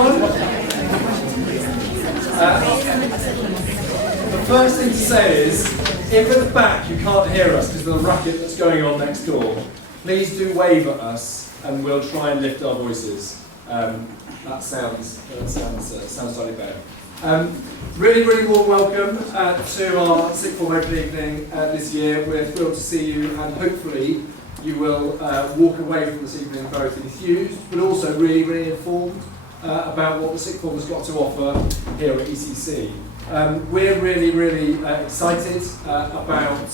everyone. The first thing to say is, if at the back you can't hear us because of the racket that's going on next door, please do wave at us and we'll try and lift our voices. That sounds slightly better. Really, really warm welcome to our sixth form open evening this year. We're thrilled to see you, and hopefully you will walk away from this evening both enthused but also really, really informed about what the sixth form has got to offer here at ECC. We're really, really excited about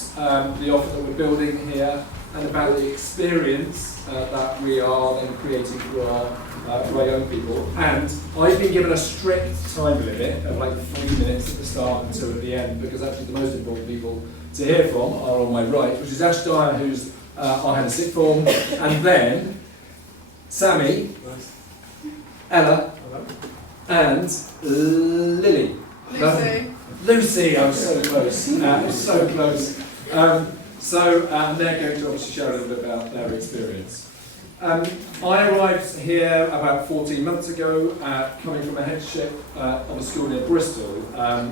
the offer that we're building here and about the experience that we are then creating for our young people. And I've been given a strict time limit of like 3 minutes at the start and 2 at the end, because actually the most important people to hear from are on my right, which is Ash Dyer, who's our head of sixth form, and then Sammy, Ella, and Lily. Lucy, I was so close. So close. They're going to obviously share a little bit about their experience. I arrived here about 14 months ago, coming from a headship of a school near Bristol,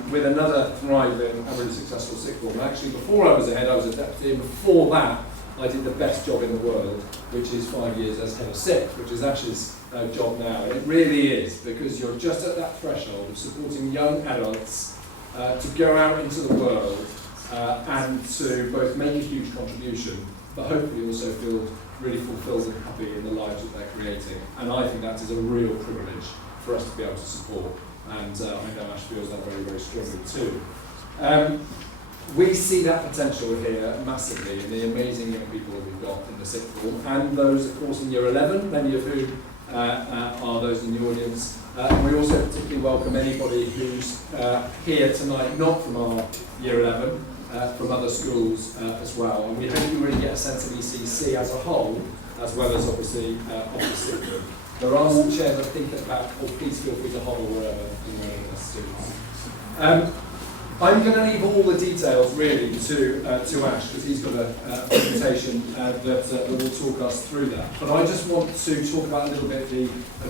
with another thriving and really successful sixth form. Actually, before I was a head, I was a deputy, and before that, I did the best job in the world, which is 5 years as head of sixth, which is Ash's job now. And it really is, because you're just at that threshold of supporting young adults to go out into the world and to both make a huge contribution, but hopefully also feel really fulfilled and happy in the lives that they're creating. And I think that is a real privilege for us to be able to support, and I know Ash feels that very, very strongly too. We see that potential here massively in the amazing young people that we've got in the sixth form, and those, of course, in year 11, many of whom are those in the audience. And we also particularly welcome anybody who's here tonight, not from our year 11, from other schools as well. And we hope you really get a sense of ECC as a whole, as well as obviously of the sixth form. There are some chairs I think at the back, or please feel free to hover wherever you know the students. I'm going to leave all the details really to Ash, because he's got a presentation that will talk us through that. But I just want to talk about a little bit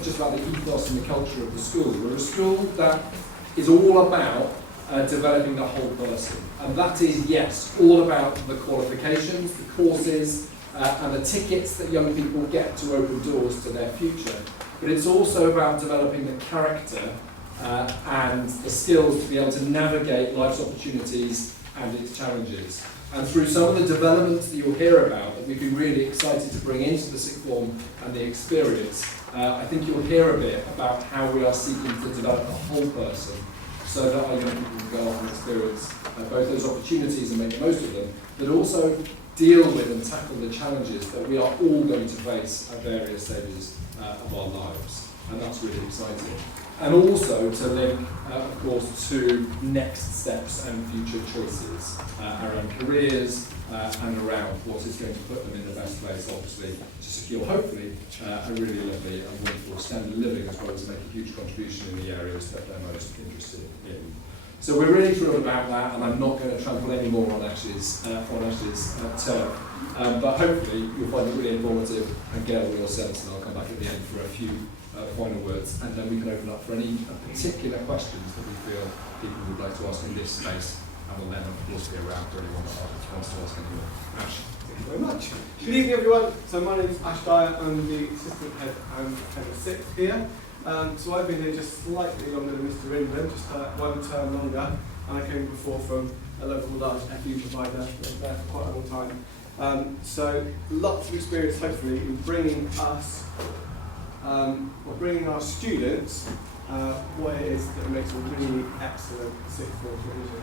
just about the ethos and the culture of the school. We're a school that is all about developing the whole person. And that is, yes, all about the qualifications, the courses, and the tickets that young people get to open doors to their future. But it's also about developing the character and the skills to be able to navigate life's opportunities and its challenges. And through some of the developments that you'll hear about that we've been really excited to bring into the sixth form and the experience, I think you'll hear a bit about how we are seeking to develop the whole person so that our young people can go off and experience both those opportunities and make the most of them, but also deal with and tackle the challenges that we are all going to face at various stages of our lives. And that's really exciting. And also to link, of course, to next steps and future choices around careers and around what is going to put them in the best place, obviously, to secure, hopefully, a really lovely and wonderful standard of living, as well as make a huge contribution in the areas that they're most interested in. So we're really thrilled about that, and I'm not going to trample any more on Ash's turf. But hopefully you'll find it really informative and get a real sense, and I'll come back at the end for a few final words, and then we can open up for any particular questions that we feel people would like to ask in this space, and we'll then of course be around for anyone that wants to ask anyone. Ash. Thank you very much. Good evening everyone. So my name is Ash Dyer, I'm the assistant head and head of sixth here. So I've been here just slightly longer than Mr. England, just 1 term longer, and I came before from a local large FE provider, I was there for quite a long time. So lots of experience hopefully in bringing us bringing our students what it is that makes a really excellent sixth form provision.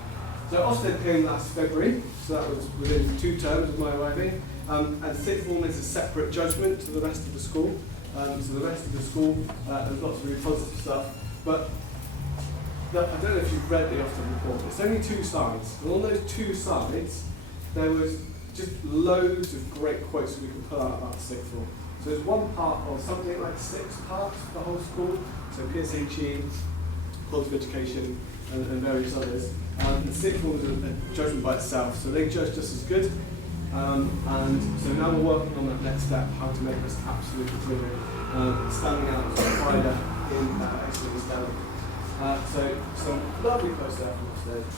So Ofsted came last February, so that was within 2 terms of my arriving, and sixth form is a separate judgment to the rest of the school. So the rest of the school, there's lots of really positive stuff, but I don't know if you've read the Ofsted report, it's only 2 sides, and on those 2 sides there was just loads of great quotes we could pull out about sixth form. So there's one part of something like 6 parts of the whole school, so PSHE, quality of education, and various others. The sixth form is a judgment by itself, so they judged us as good. And so now we're working on that next step, how to make us absolutely brilliant, standing out as a provider in excellent STEM. So some lovely posts there from upstairs.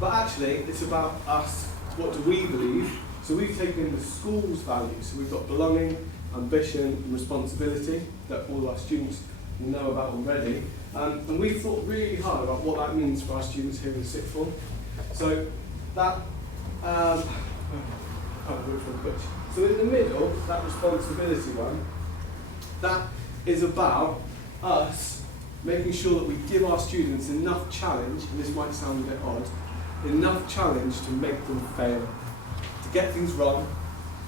But actually, it's about us. What do we believe? So we've taken the school's values. So we've got belonging, ambition, and responsibility that all our students know about already. And we've thought really hard about what that means for our students here in sixth form. So that, so in the middle, that responsibility one, that is about us making sure that we give our students enough challenge, and this might sound a bit odd, enough challenge to make them fail, to get things wrong,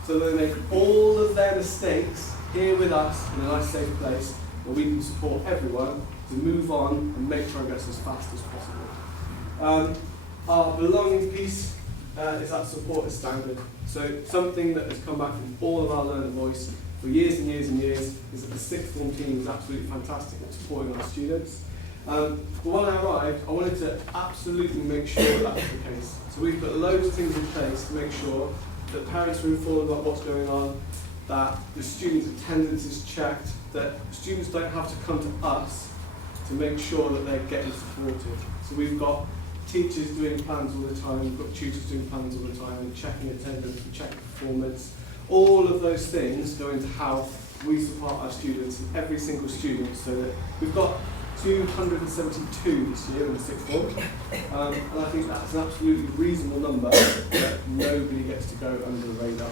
so that they make all of their mistakes here with us in a nice safe place where we can support everyone to move on and make progress as fast as possible. Our belonging piece is that support is standard. So something that has come back from all of our learner voice for years and years and years is that the sixth form team is absolutely fantastic at supporting our students. But when I arrived, I wanted to absolutely make sure that was the case. So we've put loads of things in place to make sure that parents are informed about what's going on, that the students' attendance is checked, that students don't have to come to us to make sure that they're getting supported. So we've got teachers doing plans all the time, we've got tutors doing plans all the time, and checking attendance, and checking performance. All of those things go into how we support our students, and every single student, so that we've got 272 this year in the sixth form, and I think that's an absolutely reasonable number that nobody gets to go under the radar.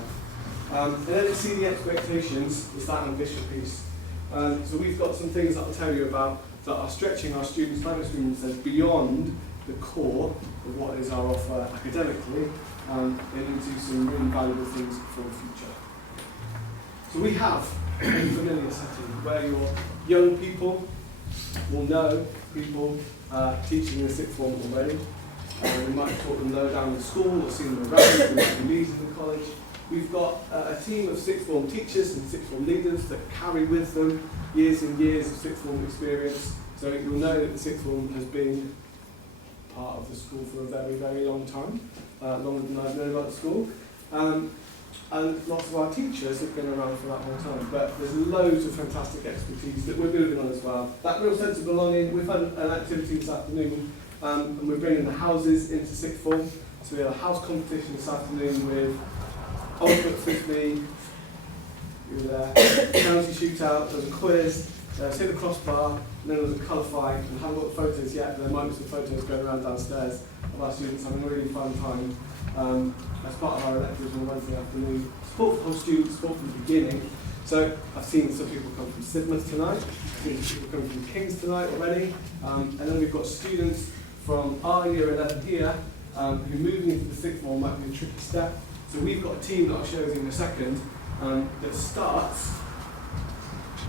And then exceed the expectations is that ambition piece. So we've got some things that I'll tell you about that are stretching our students' time experiences beyond the core of what is our offer academically, and into some really valuable things for the future. So we have a familiar setting where your young people will know people teaching in the sixth form already. We might have taught them lower down in school or seen them around, we might be leaders in college. We've got a team of sixth form teachers and sixth form leaders that carry with them years and years of sixth form experience. So you'll know that the sixth form has been part of the school for a very, very long time, longer than I've known about the school. And lots of our teachers have been around for that long time, but there's loads of fantastic expertise that we're building on as well. That real sense of belonging, we've had an activity this afternoon, and we're bringing the houses into sixth form. So we had a house competition this afternoon with ultimate frisbee, you were there, penalty shootout, there was a quiz, hit the crossbar, and then there was a colour fight, and I haven't got the photos yet, but there might be some photos going around downstairs of our students having a really fun time. As part of our electives on Wednesday afternoon, support for whole students, support from the beginning. So I've seen some people come from Sidmouth tonight, I've seen some people come from King's tonight already, and then we've got students from our year 11 here who moving into the sixth form might be a tricky step. So we've got a team that I'll show you in a second that starts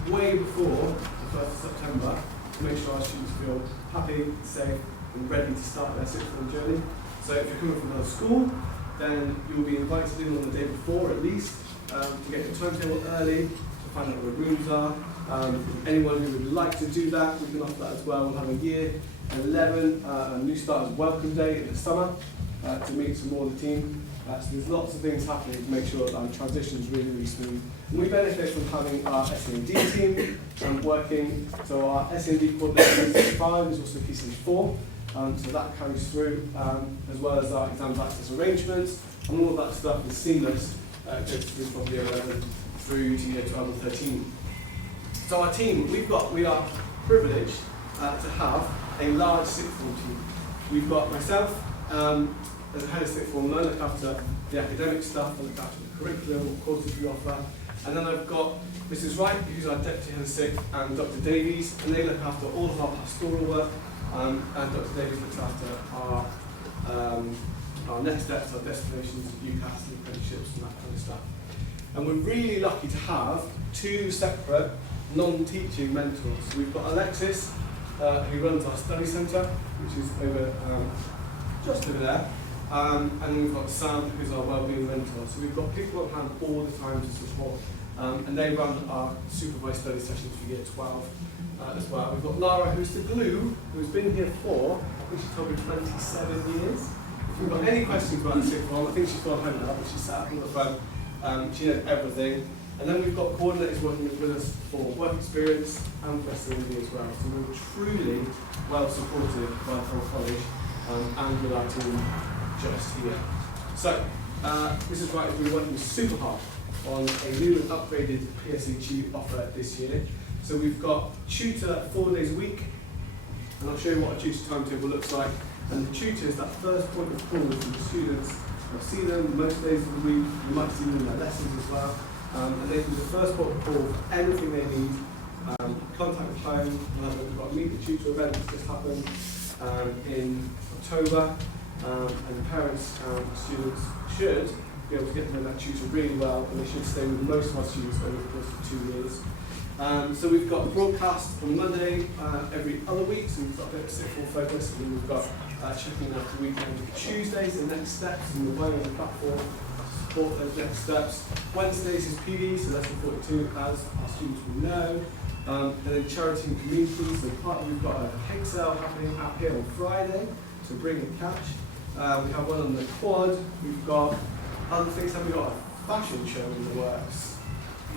way before the 1st of September to make sure our students feel happy, safe and ready to start their sixth form journey. So if you're coming from another school, then you'll be invited in on the day before at least to get your timetable early, to find out where rooms are. Anyone who would like to do that, we can offer that as well. We'll have a year 11 new starters welcome day in the summer to meet some more of the team. So there's lots of things happening to make sure that our transition is really, really smooth. And we benefit from having our SEND team working. So our SEND coordinator in Key 5 is also Key Stage 4. So that carries through, as well as our exams access arrangements, and all of that stuff is seamless, goes through from year 11 through to year 12 and 13. So our team, we are privileged to have a large sixth form team. We've got myself as head of sixth form, I look after the academic stuff, I look after the curriculum, what courses we offer, and then I've got Mrs. Wright, who's our deputy head of sixth, and Dr. Davies, and they look after all of our pastoral work. And Dr. Davies looks after our next steps, our destinations, UCAS and apprenticeships and that kind of stuff. And we're really lucky to have two separate non-teaching mentors. We've got Alexis, who runs our study centre, which is over just over there. And then we've got Sam, who's our wellbeing mentor. So we've got people on hand all the time to support. And they run our supervised study sessions for year 12 as well. We've got Lara, who's the glue, who's been here for, I think she's probably 27 years. If you've got any questions about the sixth form, I think she's gone home now, but she's sat up in the front. She knows everything. And then we've got coordinators working with us for work experience and flexibility as well. So we're truly well supported by the whole college and with our team just here. So this is right, we're working super hard on a new and upgraded PSHE offer this year. So we've got Tutor 4 days a week, and I'll show you what a tutor timetable looks like. And the tutor is that first point of call for the students. I'll see them most days of the week, you might see them in their lessons as well. And they do the first point of call for anything they need. Contact with home, we've got a meet the tutor event that's just happened in October. And parents and students should be able to get to know that tutor really well, and they should stay with most of our students over the course of 2 years. So we've got a broadcast on Monday every other week, so we've got a bit of sixth form focus, and then we've got checking out the weekend. Tuesdays, the next steps, and we're buying on the platform to support those next steps. Wednesdays is PD, so lesson 42, as our students will know. And then charity and community, so we've got a cake sale happening out here on Friday, so bring and catch. We have one on the quad. We've got other things. We've got a fashion show in the works,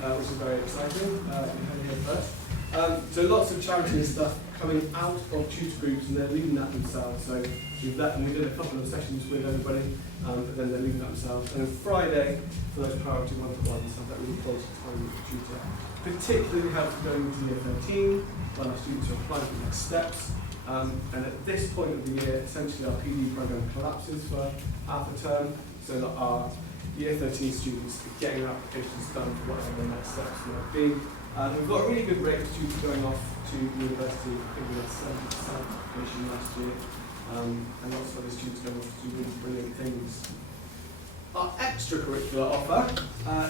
which is very exciting. You heard it here first. So lots of charity and stuff coming out of tutor groups, and they're leading that themselves. So we've let them. We did a couple of sessions with everybody, but then they're leading that themselves. And then Friday, for those priority one-to-ones, have that really quality time with the tutor. Particularly helpful going into year 13, when our students are applying for next steps. And at this point of the year, essentially our PD programme collapses for half a term, so that our year 13 students are getting their applications done for whatever their next steps might be. We've got a really good rate of students going off to university. I think we had 70% application last year, and lots of other students going off to do really brilliant things. Our extracurricular offer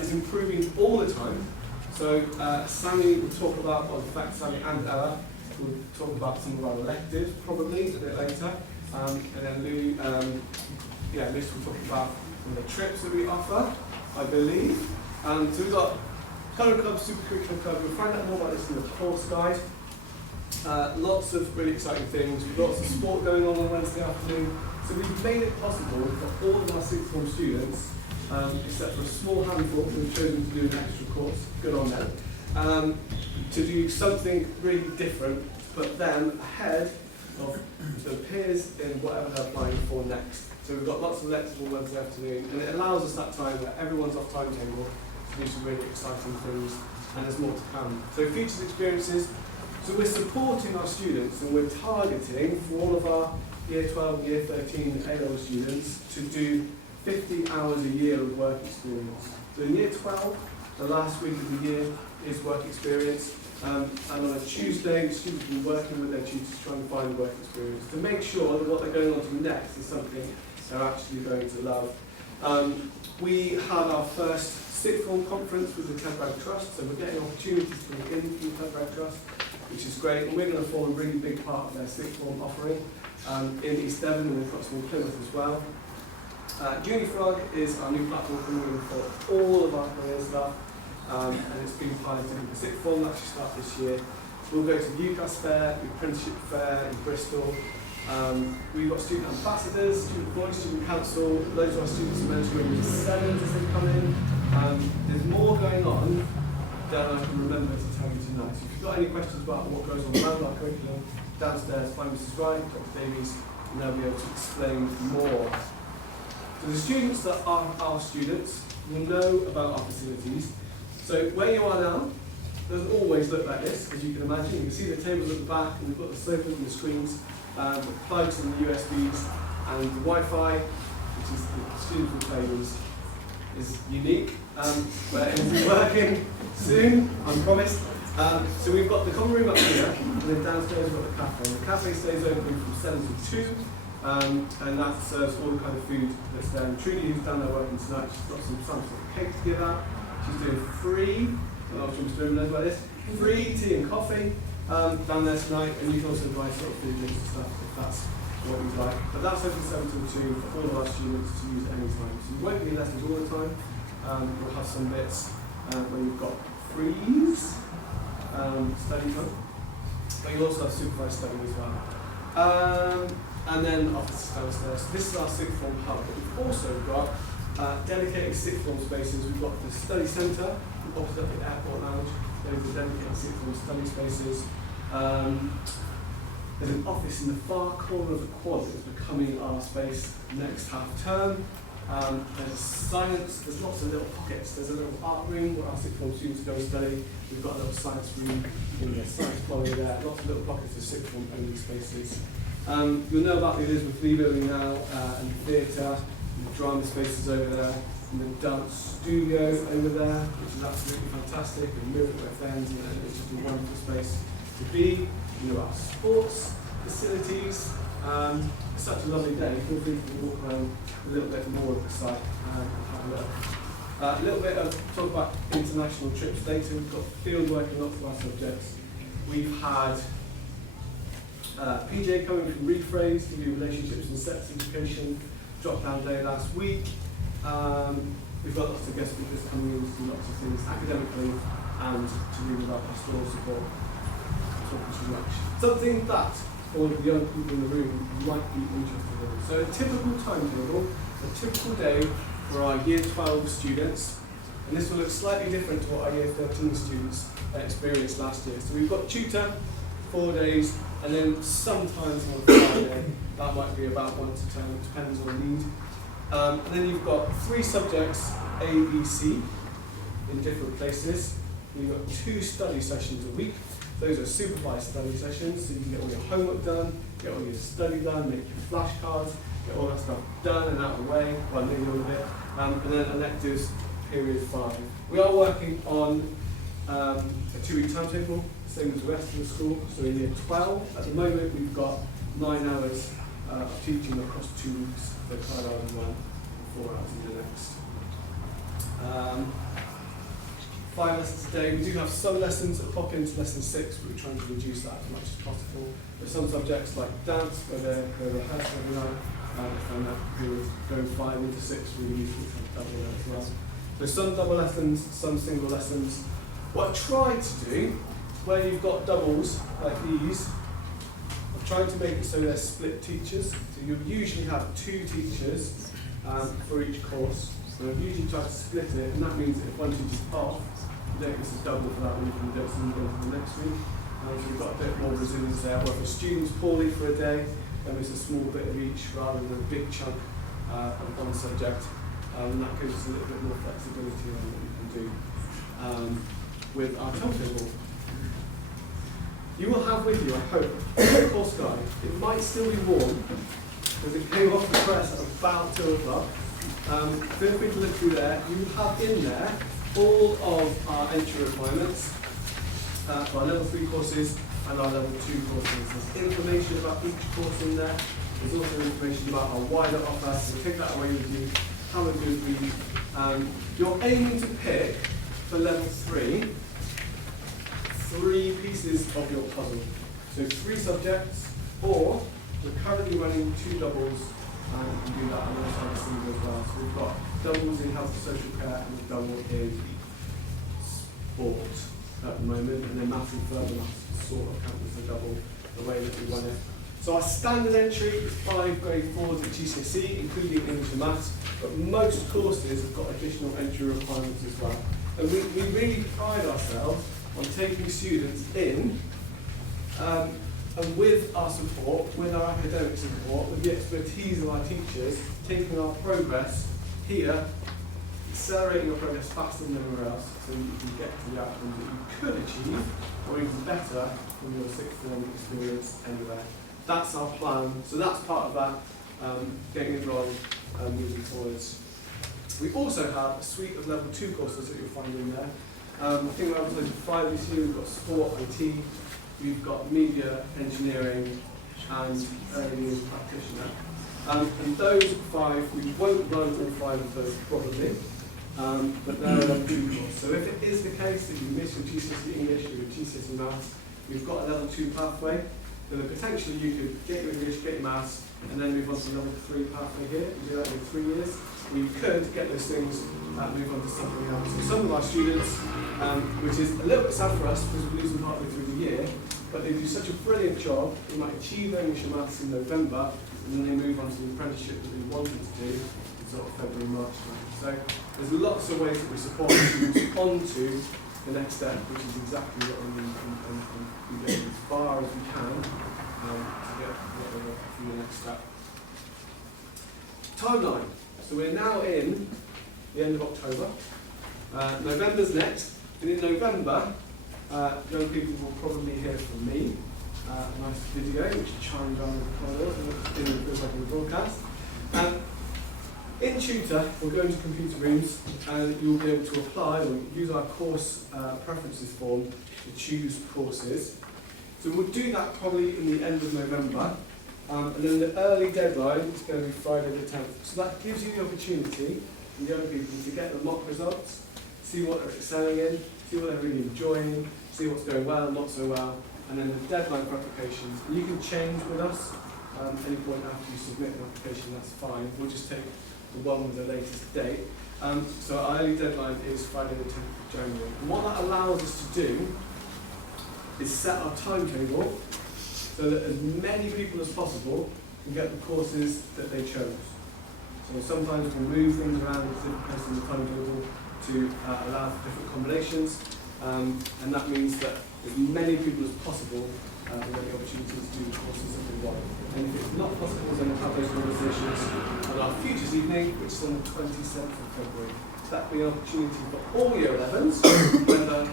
is improving all the time. So Sammy will talk about, well in fact Sammy and Ella will talk about some of our electives probably a bit later. And then Lou, Liz will talk about some of the trips that we offer, I believe. So we've got Colour Club, Supercurricular Club. We'll find out more about this in the course guide. Lots of really exciting things. We've got lots of sport going on Wednesday afternoon. So we've made it possible for all of our sixth form students, except for a small handful who've chosen to do an extra course, good on them, to do something really different, but then ahead of the peers in whatever they're applying for next. So we've got lots of lectures on Wednesday afternoon, and it allows us that time where everyone's off timetable to do some really exciting things, and there's more to come. So futures experiences, so we're supporting our students, and we're targeting for all of our year 12, year 13 A-level students to do 50 hours a year of work experience. So in year 12, the last week of the year is work experience. And on a Tuesday, the students will be working with their tutors trying to find work experience to make sure that what they're going on to next is something they're actually going to love. We had our first sixth form conference with the Testimonials Trust, so we're getting opportunities to bring in from the Testimonials Trust, which is great. And we're going to form a really big part of their sixth form offering in East Devon and across Plymouth as well. Unifrog is our new platform coming in for all of our career stuff. And it's been piloted in the sixth form, that should start this year. We'll go to the UCAS Fair, the Apprenticeship Fair in Bristol. We've got student ambassadors, student voice, student council, loads of our students are mentoring in 7 as they come in. There's more going on than I can remember to tell you tonight. So if you've got any questions about what goes on around our curriculum, downstairs, find Mrs. Wright, Dr. Davies, and they'll be able to explain more. So the students that are our students will know about our facilities. So where you are now doesn't always look like this, as you can imagine. You can see the tables at the back, and we've got the sofas and the screens, the plugs and the USBs, and the Wi-Fi, which is the student will play is unique, but it will be working soon, I promise. So we've got the common room up here, and then downstairs we've got the cafe. The cafe stays open from 7 to 2, and that serves all the kind of food that's there. And Trudy, who's down there working tonight, she's got some sort of cake to give out. She's doing free, I don't know if she's doing those like this, free tea and coffee down there tonight, and you can also buy sort of food drinks and stuff if that's what you'd like. But that's open 7 till 2 for all of our students to use at any time. So you won't be in lessons all the time. We'll have some bits where you've got freeze, study time, but you'll also have supervised study as well. And then offices downstairs. So this is our sixth form hub, but we've also got Dedicated sixth form spaces, we've got the study centre, opposite the airport lounge. Those are dedicated sixth form study spaces. There's an office in the far corner of the quad that's becoming our space next half term. There's science, there's lots of little pockets. There's a little art room where our sixth form students go and study. We've got a little science room in the science colony there. Lots of little pockets of sixth form only spaces. You'll know about the Elizabeth Lee building now, and the theatre, and the drama spaces over there, and the dance studio over there, which is absolutely fantastic, and miracle FNs, and it's just a wonderful space to be. You know, our sports facilities. It's such a lovely day. Feel free to walk around a little bit more of the site and have a look. A little bit of talk about international trips later. We've got field work in lots of our subjects. We've had PJ coming from Rephrase to do relationships and sex education, drop down day last week. We've got lots of guest speakers coming in to do lots of things academically and to do with our pastoral support. Talking too much. Something that all of the young people in the room might be interested in. So a typical timetable, a typical day for our Year 12 students, and this will look slightly different to what our Year 13 students experienced last year. So we've got tutor, 4 days, and then sometimes on Friday, that might be about once a term, it depends on need. And then you've got 3 subjects, A, B, C, in different places. You've got 2 study sessions a week. Those are supervised study sessions, so you can get all your homework done, get all your study done, make your flashcards, get all that stuff done and out of the way, well, maybe all of it. And then electives, period 5. We are working on a 2-week timetable, same as the rest of the school. So in Year 12, at the moment, we've got 9 hours of teaching across 2 weeks, so 5 hours in one, and 4 hours in the next. 5 lessons a day. We do have some lessons that pop into lesson 6, but we're trying to reduce that as much as possible. There's some subjects like dance, where they're rehearsed every night, and that period going 5 into 6 really useful to double that as well. So some double lessons, some single lessons. What I've tried to do, where you've got doubles like these, I've tried to make it so they're split teachers. So you'll usually have 2 teachers for each course. So I've usually tried to split it, and that means that if one teacher's off, you don't get a double for that week and you don't see them for the next week. So you've got a bit more resilience there. Where if a student's poorly for a day, then it's a small bit of each rather than a big chunk of one subject. And that gives us a little bit more flexibility on what we can do with our timetable. You will have with you, I hope, a course guide. It might still be warm because it came off the press at about 2 o'clock. Feel free to look through there. You have in there all of our entry requirements for our level 3 courses and our level 2 courses. There's information about each course in there. There's also information about our wider offer, so take that away with you, have a good read. You're aiming to pick, for level 3, 3 pieces of your puzzle. So 3 subjects, or we're currently running 2 doubles, and we can do that alongside the single as well. So we've got doubles in health and social care and a double in sport at the moment, and then maths and further maths sort of count as a double the way that we run it. So our standard entry is 5 grade 4s at GCSE, including English and maths, but most courses have got additional entry requirements as well. And we really pride ourselves on taking students in, and with our support, with our academic support, with the expertise of our teachers, taking our progress here, accelerating your progress faster than anywhere else, so you can get to the outcomes that you could achieve, or even better from your 6th form experience anywhere. That's our plan, so that's part of that, getting it rolling and moving forwards. We also have a suite of level 2 courses that you'll find in there. I think we're up to level 5 this year. We've got sport, IT, we've got media, engineering, and early years practitioner. And those 5, we won't run all 5 of those probably, but they're a level 2 course. So if it is the case that you miss your GCSE English or your GCSE Maths, we've got a level 2 pathway. Then potentially you could get your English, get your Maths, and then move on to level 3 pathway here. You do that in 3 years. You could get those things move on to something else. So some of our students, which is a little bit sad for us because we're losing partway through the year, but they do such a brilliant job, they might achieve their English and Maths in November, and then they move on to the apprenticeship that they wanted to do in sort of February, March time. So there's lots of ways that we support students onto the next step, which is exactly what we need, and we get as far as we can to get what they want from the next step. Timeline. So we're now in the end of October. November's next, and in November, young people will probably hear from me. A nice video which chimed on the corridors and it feels like in the broadcast. In Tutor, we'll go into computer rooms and you'll be able to apply or use our course preferences form to choose courses. So we'll do that probably in the end of November. And then the early deadline is going to be Friday the 10th. So that gives you the opportunity for young people to get the mock results, see what they're excelling in, see what they're really enjoying, see what's going well and not so well, and then the deadline for applications. And you can change with us any point after you submit an application, that's fine. We'll just take the one with the latest date. So our early deadline is Friday the 10th of January. And what that allows us to do is set our timetable so that as many people as possible can get the courses that they chose. So sometimes we'll move things around in different places in the timetable to allow for different combinations, and that means that as many people as possible will get the opportunity to do the courses that they want. And if it's not possible, then we'll have those conversations on our Futures evening, which is on the 27th of February. So that'll be an opportunity for all Year 11s, whether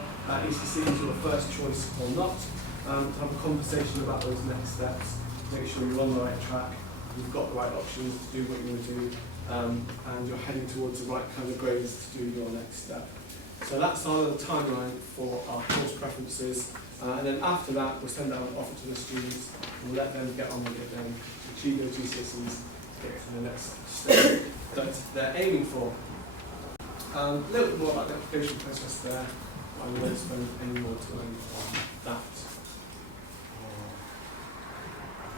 ECCs are your first choice or not, to have a conversation about those next steps, make sure you're on the right track, you've got the right options to do what you want to do, and you're heading towards the right kind of grades to do your next step. So that's our timeline for our course preferences, and then after that we'll send out an offer to the students and we'll let them get on with it then, achieve their GCSEs, get to the next step that they're aiming for. A little bit more about the application process there, I won't spend any more time on that.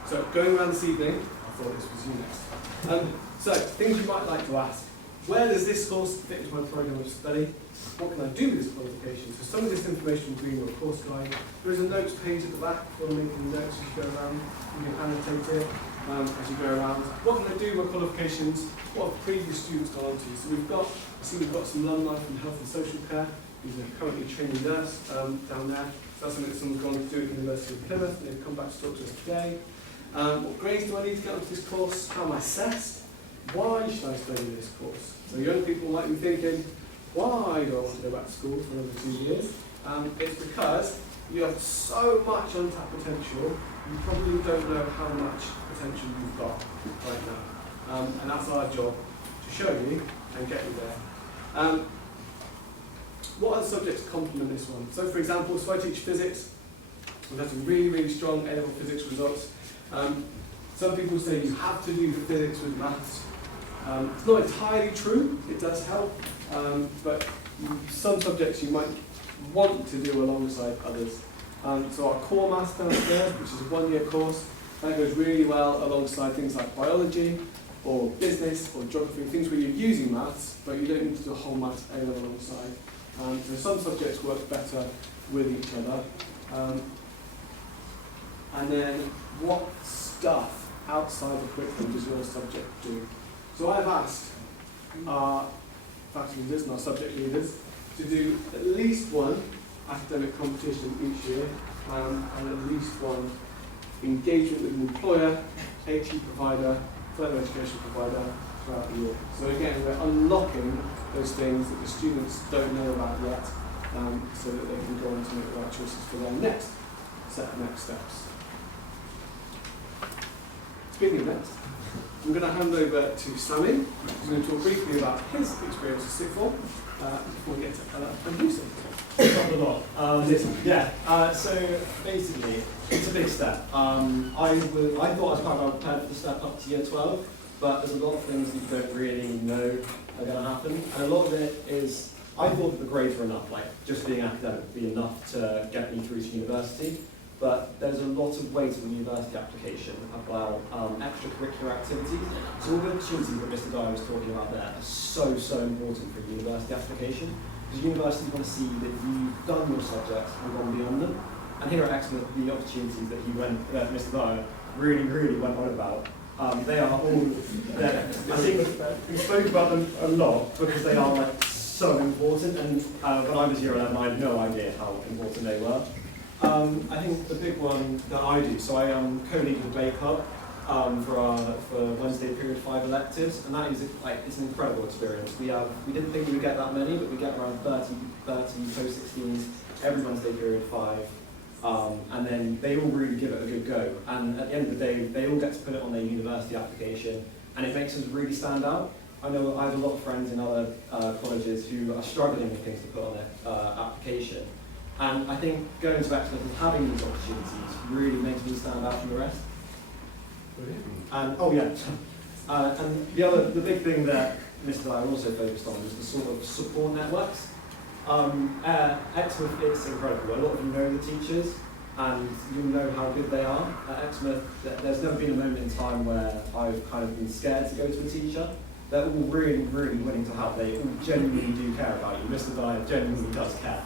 So going around this evening, I thought this was you next. So things you might like to ask. Where does this course fit into my programme of study? What can I do with this qualification? So some of this information will be in your course guide. There is a notes page at the back for making notes as you go around. You can annotate it as you go around. What can I do with my qualifications? What have previous students gone on to? So we've got some alumni from health and social care. Who's a currently training nurse down there. So that's something that someone's gone to do at the University of Plymouth, and they've come back to talk to us today. What grades do I need to get onto this course? How am I assessed? Why should I study this course? So young people might be thinking, why do I want to go back to school for another 2 years? It's because you have so much untapped potential, you probably don't know how much potential you've got right now. And that's our job, to show you and get you there. What other subjects complement this one? So for example, I teach physics. We've had some really, really strong A-level physics results. Some people say you have to do physics with maths. It's not entirely true, it does help, but some subjects you might want to do alongside others. So our core maths downstairs, which is a 1-year course, that goes really well alongside things like biology, or business, or geography, things where you're using maths, but you don't need to do a whole maths A-level alongside. So some subjects work better with each other. And then what stuff outside the curriculum does your subject do? So I've asked our faculty leaders and our subject leaders to do at least one academic competition each year, and at least one engagement with an employer, HE provider, further education provider throughout the year. So again, we're unlocking those things that the students don't know about yet, so that they can go on to make the right choices for their next set of next steps. Speaking of next, I'm going to hand over to Sammy, who's going to talk briefly about his experience at sixth form before we get to Ella and Lucy. Not a lot. So basically, it's a big step. I thought I was quite well prepared for the step up to year 12, but there's a lot of things that you don't really know are going to happen. And a lot of it is, I thought that the grades were enough, like just being academic would be enough to get me through to university. But there's a lot of weight on the university application about extracurricular activities. So all the opportunities that Mr. Dyer was talking about there are so important for a university application. Because universities want to see that you've done your subjects and gone beyond them. And here at Exmouth, the opportunities that Mr. Dyer really went on about, they are all there. I think we spoke about them a lot because they are like so important, and when I was year 11 I had no idea how important they were. I think the big one that I do, so I co-lead the debate club for Wednesday period 5 electives, and that is it's an incredible experience. We didn't think we would get that many, but we get around 30 post-16s every Wednesday period 5. And then they all really give it a good go. And at the end of the day, they all get to put it on their university application, and it makes us really stand out. I know I have a lot of friends in other colleges who are struggling with things to put on their application. And I think going to Exmouth and having these opportunities really makes me stand out from the rest. And and the big thing that Mr. Dyer also focused on is the sort of support networks. Exmouth is incredible. A lot of you know the teachers, and you know how good they are. At Exmouth, there's never been a moment in time where I've kind of been scared to go to a teacher. They're all really willing to help. They all genuinely do care about you. Mr. Dyer genuinely does care.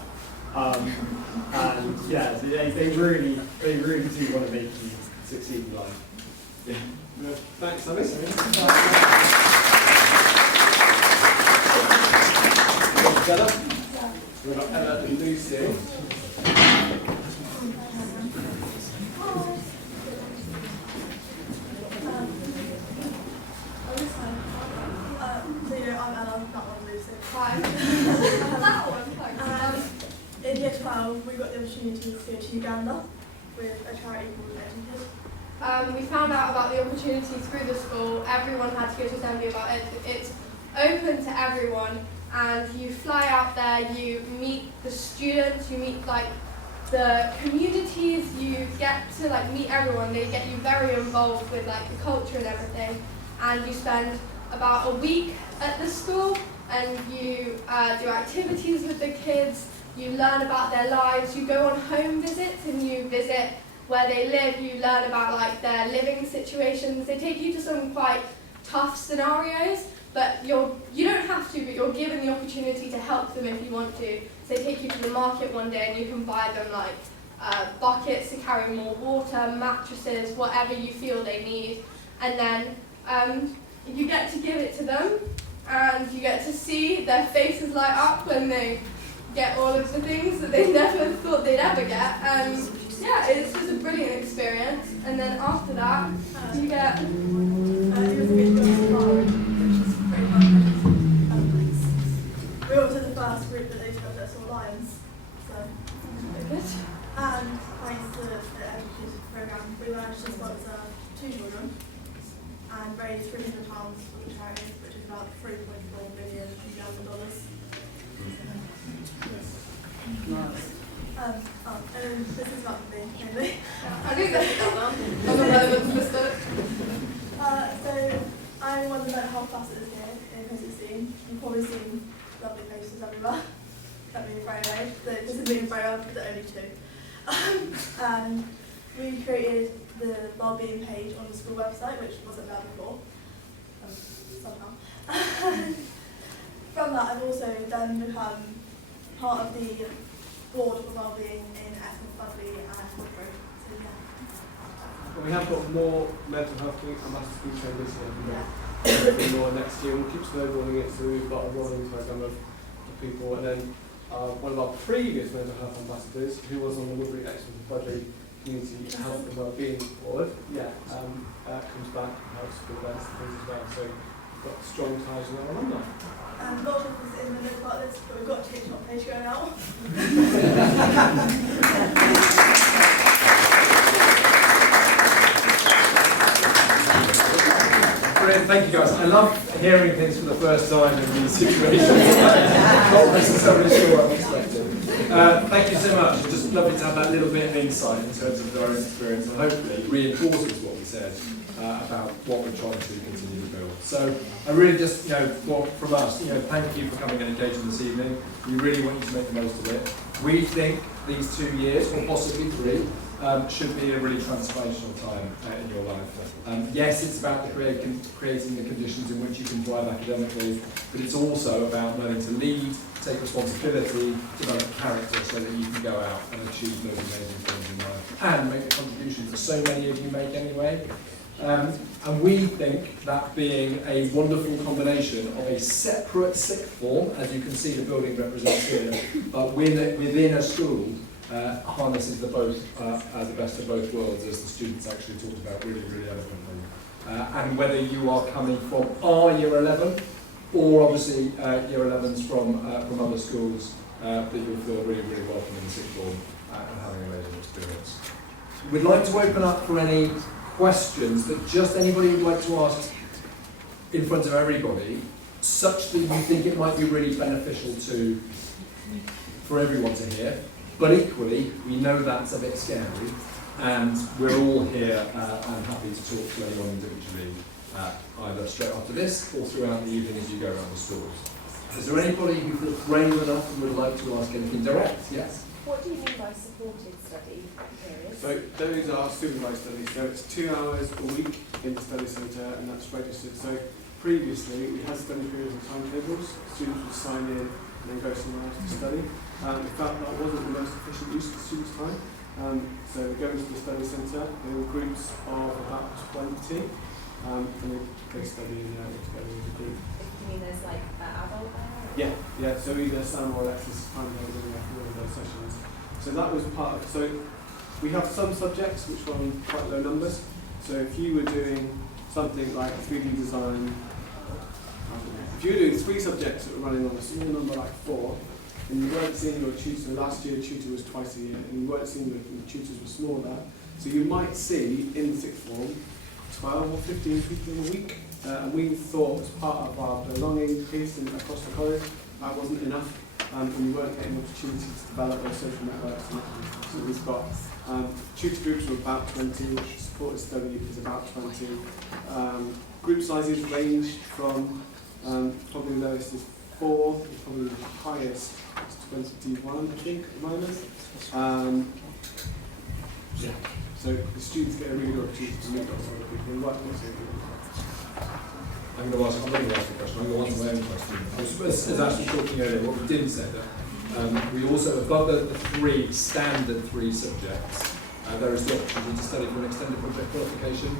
And yeah, they really do want to make you succeed in life. Yeah. No, thanks, Sammy. We've got Ella and Lucy. I'm Ella, that one Lucy. Hi. In year 12, we got the opportunity to go to Uganda with a charity called Educate. We found out about the opportunity through the school. Everyone had to go to assembly about it. It's open to everyone, and you fly out there, you meet the students, you meet the communities, you get to meet everyone. They get you very involved with the culture and everything, and you spend about a week at the school, and you do activities with the kids. You learn about their lives. You go on home visits and you visit where they live. You learn about their living situations. They take you to some quite tough scenarios, but you don't have to, but you're given the opportunity to help them if you want to. So they take you to the market one day and you can buy them buckets to carry more water, mattresses, whatever you feel they need. And then you get to give it to them, and you get to see their faces light up when they get all of the things that they never thought they'd ever get. And yeah, it's just a brilliant experience. And then after that, you get... We were also the first group that they said that saw lions. So, good. And thanks to the Educate programme, we managed to sponsor 2 children and raise £300 for the charity, which is about $3.4 billion dollars. And then this is about me, mainly. I think that's that one. I'm not relevant to this book. So I'm one of the mental health classes here in 2016. You've probably seen lovely posters everywhere. Don't mean very away. This is being very well, but only 2. And we created the wellbeing page on the school website, which wasn't there before, somehow. From that, I've also then become part of the board for wellbeing in Exmouth, Budley and Woodbury. So yeah. We have got more mental health ambassadors trained this year. Yeah. There'll be more next year. We'll keep snowballing it, so we've got a rolling program of people. And then one of our previous mental health ambassadors, who was on the Woodbury Exmouth Budley Community Health and Wellbeing Board, comes back and helps with events and things as well. So we've got strong ties with our alumni. I'm not sure if it's in the middle about this, but we've got a TikTok page going out. Brilliant, thank you guys. I love hearing things for the first time in these situations. Not necessarily sure what I'm expecting. Thank you so much. It's just lovely to have that little bit of insight in terms of their own experience, and hopefully reinforces what we said about what we're trying to continue to build. So I really just, from us, thank you for coming and engaging this evening. We really want you to make the most of it. We think these 2 years, or possibly 3, should be a really transformational time in your life. Yes, it's about creating the conditions in which you can thrive academically, but it's also about learning to lead, take responsibility, develop character so that you can go out and achieve those amazing things in life and make the contributions that so many of you make anyway. And we think that being a wonderful combination of a separate sixth form, as you can see the building represents here, but within a school, harnesses the best of both worlds, as the students actually talked about really, really eloquently. And whether you are coming from our Year 11, or obviously Year 11s from other schools, that you'll feel really, really welcome in the sixth form and having an amazing experience. We'd like to open up for any questions that just anybody would like to ask in front of everybody, such that you think it might be really beneficial for everyone to hear. But equally, we know that's a bit scary, and we're all here and happy to talk to anyone individually, either straight after this or throughout the evening as you go around the schools. Is there anybody who feels brave enough and would like to ask anything direct? Yes? What do you mean by supported study periods? So those are supervised studies. So it's 2 hours a week in the study centre, and that's registered. So previously we had study periods and timetables. Students would sign in and then go somewhere else to study. We felt that wasn't the most efficient use of the students' time. So we go into the study centre in groups of about 20, and they study together as a group. You mean there's like an adult there? Yeah. So either Sam or Alexis timetables in one of those sessions. So that was part of. So we have some subjects which are on quite low numbers. So if you were doing something like 3D design, if you were doing 3 subjects that were running on a small number like 4, and you weren't seeing your tutor, last year the tutor was twice a year, and you weren't seeing the tutors were smaller, so you might see in the sixth form 12 or 15 people in a week, and we thought as part of our belonging piece and across the college, that wasn't enough, and we weren't getting opportunities to develop those social networks and that kind of stuff. So we've got tutor groups of about 20, supported study is about 20. Group sizes range from probably the lowest is 4, and probably the highest is 21, I think, at the moment. Yeah. So the students get a really good opportunity to meet lots of other people and work with them. I'm going to ask a question. I'm going to answer my own question. I was actually talking earlier, what we didn't say that we also, above the standard three subjects, there is the opportunity to study for an extended project qualification,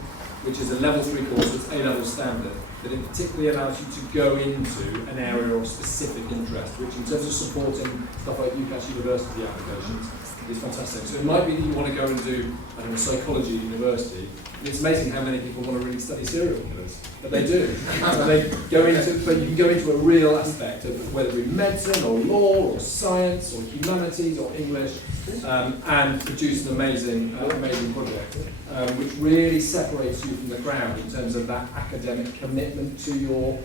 which is a level 3 course, it's A-level standard, that it particularly allows you to go into an area of specific interest, which in terms of supporting stuff like UCAS university applications is fantastic. So it might be that you want to go and do, I don't know, psychology at university. It's amazing how many people want to really study serial killers, but they do. So they go into, but you can go into a real aspect of whether it's medicine or law or science or humanities or English, and produce an amazing project, which really separates you from the crowd in terms of that academic commitment to your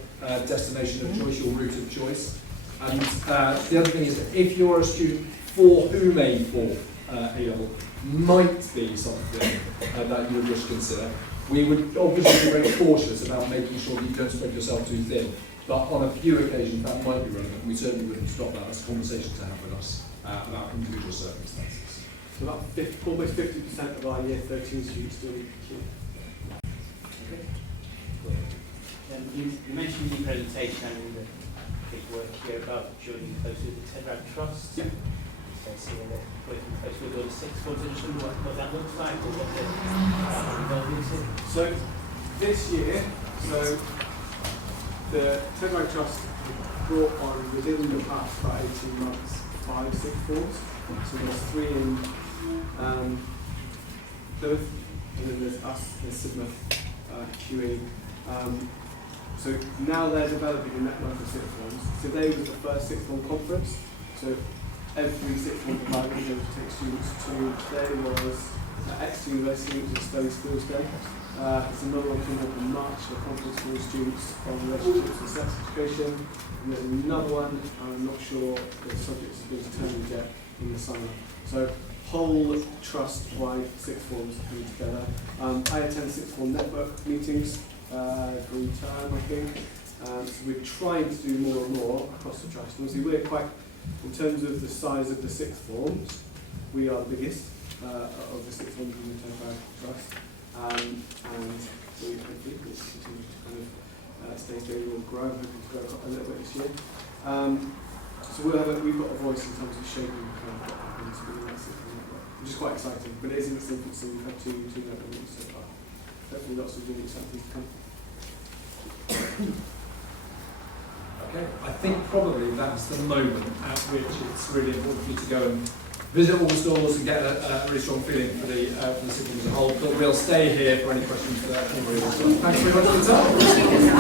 destination of choice, your route of choice. And the other thing is that if you're a student for whom A4 A-level might be something that you would wish to consider, we would obviously be very cautious about making sure that you don't spread yourself too thin. But on a few occasions that might be relevant, and we certainly wouldn't stop that as a conversation to have with us about individual circumstances. So about almost 50% of our year 13 students do it. You mentioned in the presentation and the big work here about joining closely with the TEDRAC Trust. Yeah. So seeing that working closely with all the sixth forms, I just wonder what that looks like or what the involvement is. So this year, the TEDRAC Trust brought on within the past about 18 months 5 sixth forms. So there's 3 in Plymouth, and then there's us, there's Sigma, QE. So now they're developing a network of sixth forms. Today was the first sixth form conference. So every sixth form provider was able to take students to. Today was Exeter University, which is Study Skills Day. There's another one coming up in March, a conference for students on relationships and sex education. And there's another one, I'm not sure the subject has been determined yet, in the summer. So whole trust-wide sixth forms coming together. I attend sixth form network meetings every term, I think. So we're trying to do more and more across the trust. Obviously, we're quite, in terms of the size of the sixth forms, we are the biggest. of the 600 in the Tutor Trust. And so we hopefully will continue to kind of stay stable and grow. I'm hoping to grow a little bit this year. So we've got a voice in terms of shaping kind of what happens within that system network, which is quite exciting. But it is in its infancy. We've had two network meetings so far. Hopefully lots of really exciting things to come. Okay, I think probably that's the moment at which it's really important for you to go and visit all the stores and get a really strong feeling for the system as a whole. But we'll stay here for any questions that anybody wants to ask. Thanks very much for your time.